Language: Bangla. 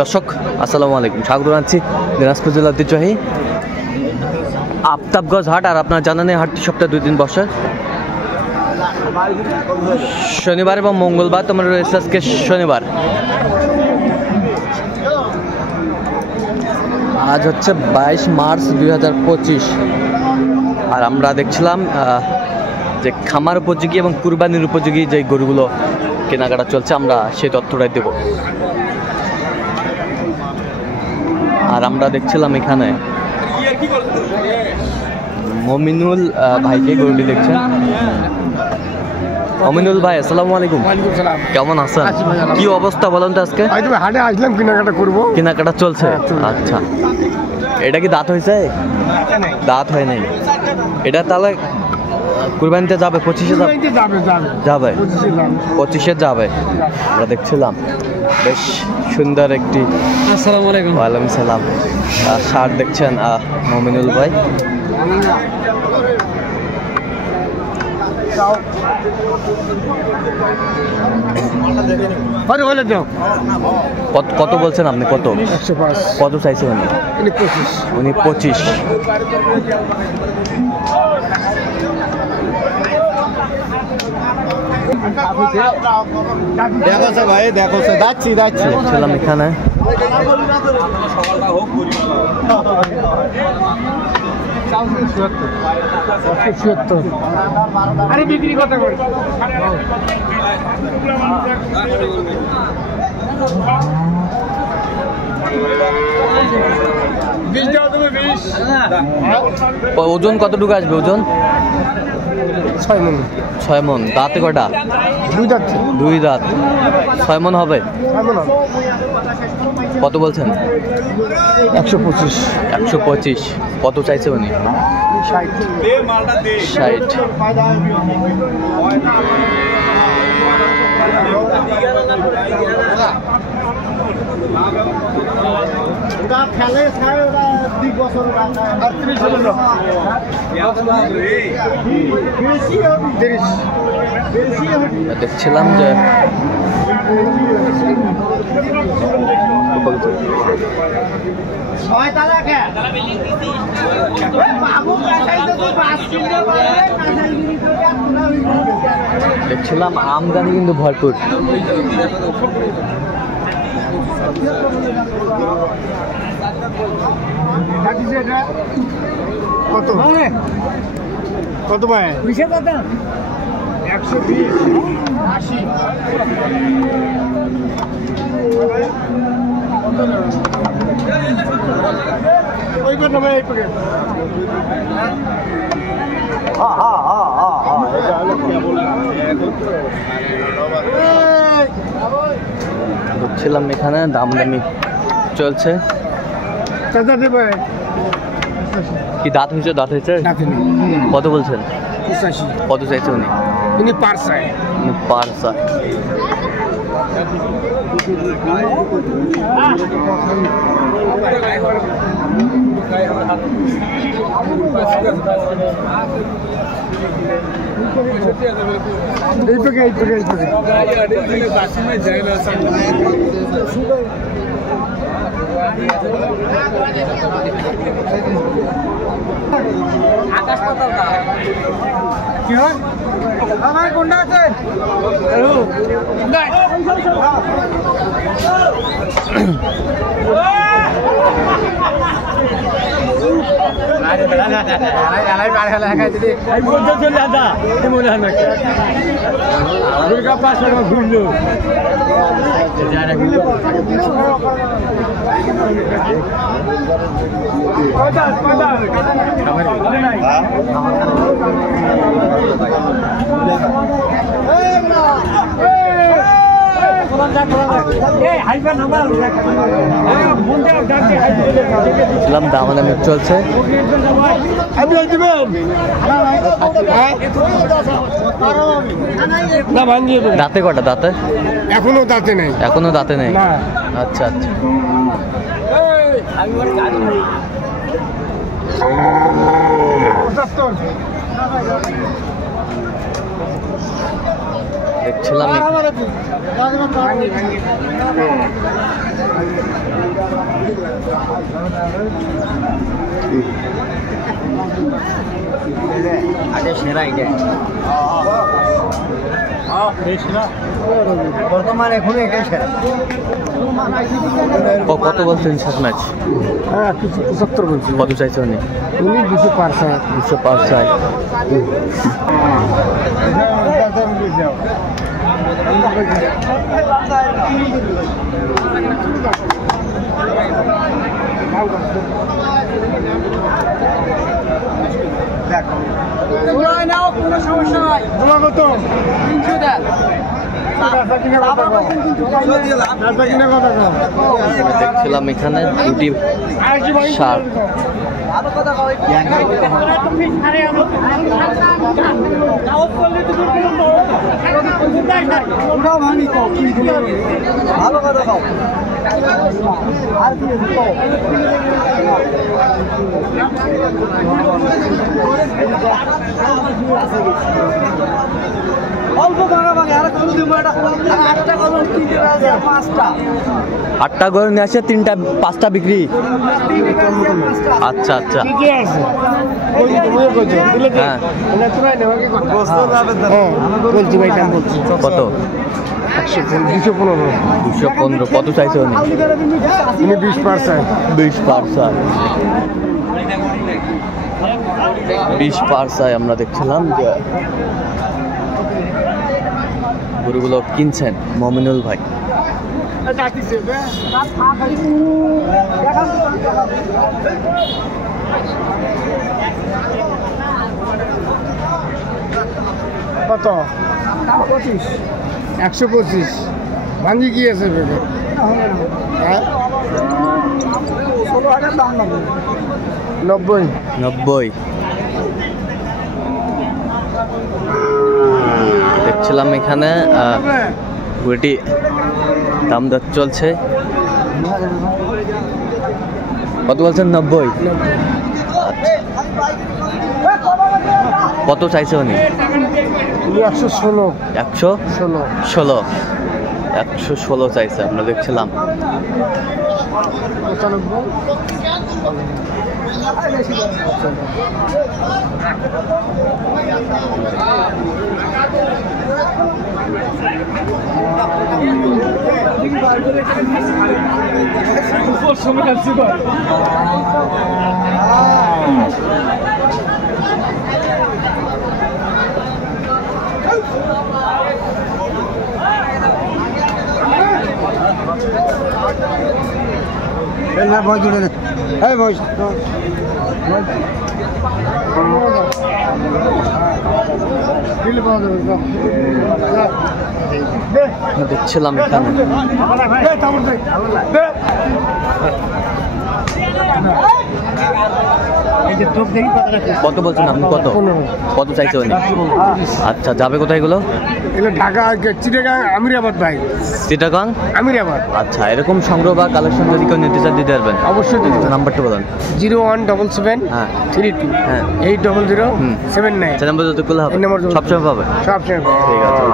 দর্শক আসসালামু আলাইকুম, স্বাগত জানাচ্ছি দিনাজপুর জেলার ঐতিহ্যবাহী আফতাবগঞ্জ হাট। আর আপনার জানা নেই, হাটটি সপ্তাহে 2 দিন বসে, শনিবার এবং মঙ্গলবার। তোমার রয়েছে আজকে শনিবার, আজ হচ্ছে 22 মার্চ 2025। আর আমরা দেখছিলাম যে খামার উপযোগী এবং কুরবানির উপযোগী যে গরুগুলো কেনাকাটা চলছে, আমরা সেই তথ্যটাই দেব। আর আমরা দেখছিলাম এখানে মমিনুল ভাইকে গরুটি দেখছেন। মমিনুল ভাই আসসালামু আলাইকুম। কেমন আছেন? কি অবস্থা বলেন তো? আজকে হাটে আসলাম, কেনাকাটা করবো। কেনাকাটা চলছে? আচ্ছা, এটা কি দাঁত হয়েছে? দাঁত হয় নাই। এটা তাহলে কুরবানিতে যাবে? 25-এ যাবে, 25-এ যাবে। আমরা দেখছিলাম বেশ সুন্দর একটি। আসসালামু আলাইকুম। ওয়ালাইকুম সালাম। শার্ট দেখছেন মমিনুল ভাই। কত বলছেন আপনি? কত কত চাইছেন উনি? 25। দেখো ভাই, দেখো যাচ্ছি ছিলাম এখানে। আরে বিক্রি কথা বল। ওজন কতটুকু আসবে? ওজন 6 মণ। 6 মণ। দাঁতে কটা? 2 দাঁত। 2 দাঁত। 6 মণ হবে। কত বলছেন? 125। 125। কত চাইছে উনি? 60। দেখছিলাম যে দেখছিলাম আমদানি কিন্তু ভরপুর। কত কত ভাই? 120, 80। ওই কথা ভাই, এই পকেট। দেখছিলাম এখানে দামদামি চলছে। কি দাঁত হয়েছে? দাঁত হয়েছে। কত বলছেন? 85। কত চাইছে উনি? উনি পারসাই। কি হয় আমার কোনটা আছে? ঘুরলো দামাদামি চলছে। দাঁতে কটা? দাঁতে এখনো দাঁতে নেই। এখনো দাঁতে নেই। আচ্ছা আচ্ছা। দেখছিলাম বর্তমানে এখন এটাই সেরা। কত বলছেন শেষ ম্যাচ? হ্যাঁ কিছু 75 বলছি। কত চাইছে উনি? উনি 205 চায়। 205 চাই। নাও, কোনো সমস্যা নাই। তোমার কত? 300 দেন। দেখছিলাম এখানে দুটি সার। ভালো কথা কও। ভালো কথা কও। আর কি কও? অল্প ভাঙা ভাঙা আর কোনো দিব এটা 8টা কলম 3টা আছে 5টা 8টা গরু নিয়ে আসে 3টা 5টা বিক্রি। আচ্ছা আচ্ছা ঠিকই আছে। ওই তুমি কইছো দিলে কি? হ্যাঁ। না তুমি নেবা কি কথা? বলছি ভাই দাম বলছি। কত? 215। 215। কত চাইছে উনি? উনি 20 চায়। 20 পার চাই। 20 পার চাই। আমরা দেখছিলাম যে গরুগুলো কিনছেন মমিনুল ভাই। কত? 125। ভাঙ্গি কি আছে বেগে? হ্যাঁ 90। 90। দেখছিলাম এখানে গরুটি দাম দর চলছে। কত বলছেন? 90। কত চাইছে উনি? 116। 116। 116 চাইছে। আমরা দেখছিলাম। দেখছিলাম এখানে কত বলছেন আপনি? কত কত চাইছে উনি? আচ্ছা যাবে কোথায় এগুলো? এগুলো ঢাকা চিটাগাং আমিরাবাদ ভাই। চিটাগাং আমিরাবাদ। আচ্ছা এরকম সংগ্রহ বা কালেকশন যদি কেউ নিতে চান দিতে পারবেন? অবশ্যই দিতে পারবেন। নাম্বারটা বলেন। 0177 হ্যাঁ 32 হ্যাঁ 800 79। সে নাম্বার যতগুলো হবে এই নাম্বার সবসময় পাবে। সবসময় ঠিক আছে।